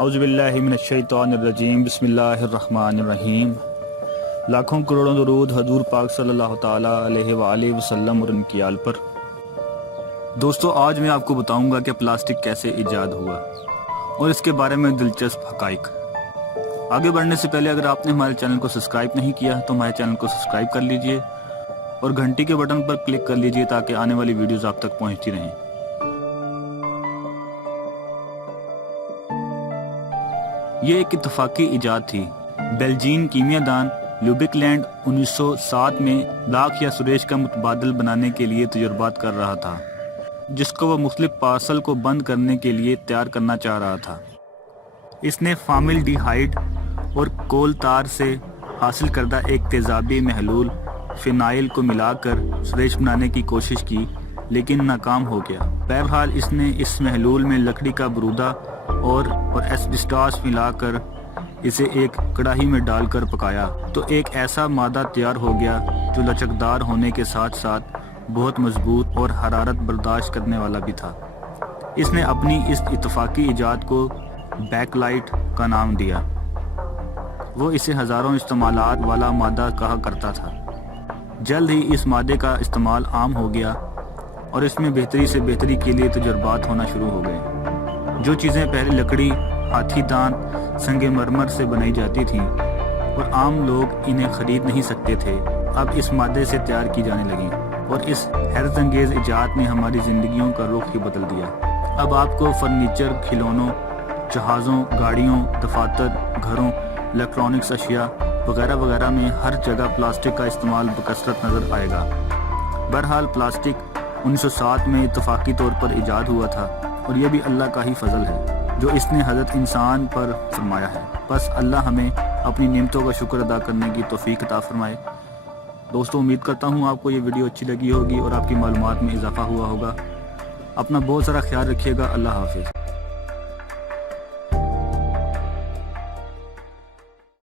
اعوذ باللہ من الشیطان الرجیم، بسم اللہ الرحمن الرحیم۔ لاکھوں کروڑوں درود حضور پاک صلی اللہ تعالیٰ علیہ وآلہ وسلم اور ان کی آل پر۔ دوستو، آج میں آپ کو بتاؤں گا کہ پلاسٹک کیسے ایجاد ہوا اور اس کے بارے میں دلچسپ حقائق۔ آگے بڑھنے سے پہلے اگر آپ نے ہمارے چینل کو سبسکرائب نہیں کیا تو ہمارے چینل کو سبسکرائب کر لیجئے اور گھنٹی کے بٹن پر کلک کر لیجئے تاکہ آنے والی ویڈیوز آپ تک پہنچتی رہیں۔ یہ ایک اتفاقی ایجاد تھی۔ بیلجین کیمیاء دان لیوبک لینڈ 1907 میں لاکھ یا سوریج کا متبادل بنانے کے لیے تجربات کر رہا تھا، جس کو وہ مختلف پارسل کو بند کرنے کے لیے تیار کرنا چاہ رہا تھا۔ اس نے فارمل ڈی ہائیڈ اور کول تار سے حاصل کردہ ایک تیزابی محلول فینائل کو ملا کر سوریج بنانے کی کوشش کی، لیکن ناکام ہو گیا۔ بہرحال اس نے اس محلول میں لکڑی کا برودہ اور ایسبسٹاس ملا کر اسے ایک کڑاہی میں ڈال کر پکایا تو ایک ایسا مادہ تیار ہو گیا جو لچکدار ہونے کے ساتھ ساتھ بہت مضبوط اور حرارت برداشت کرنے والا بھی تھا۔ اس نے اپنی اس اتفاقی ایجاد کو بیک لائٹ کا نام دیا۔ وہ اسے ہزاروں استعمالات والا مادہ کہا کرتا تھا۔ جلد ہی اس مادے کا استعمال عام ہو گیا اور اس میں بہتری سے بہتری کے لیے تجربات ہونا شروع ہو گئے۔ جو چیزیں پہلے لکڑی، ہاتھی دانت، سنگ مرمر سے بنائی جاتی تھیں اور عام لوگ انہیں خرید نہیں سکتے تھے، اب اس مادے سے تیار کی جانے لگیں، اور اس حیرت انگیز ایجاد نے ہماری زندگیوں کا رخ ہی بدل دیا۔ اب آپ کو فرنیچر، کھلونوں، جہازوں، گاڑیوں، دفاتر، گھروں، الیکٹرانکس اشیاء وغیرہ وغیرہ میں ہر جگہ پلاسٹک کا استعمال بکثرت نظر آئے گا۔ بہرحال پلاسٹک 1907 میں اتفاقی طور پر ایجاد ہوا تھا، اور یہ بھی اللہ کا ہی فضل ہے جو اس نے حضرت انسان پر فرمایا ہے۔ بس اللہ ہمیں اپنی نعمتوں کا شکر ادا کرنے کی توفیق عطا فرمائے۔ دوستو، امید کرتا ہوں آپ کو یہ ویڈیو اچھی لگی ہوگی اور آپ کی معلومات میں اضافہ ہوا ہوگا۔ اپنا بہت سارا خیال رکھیے گا۔ اللہ حافظ۔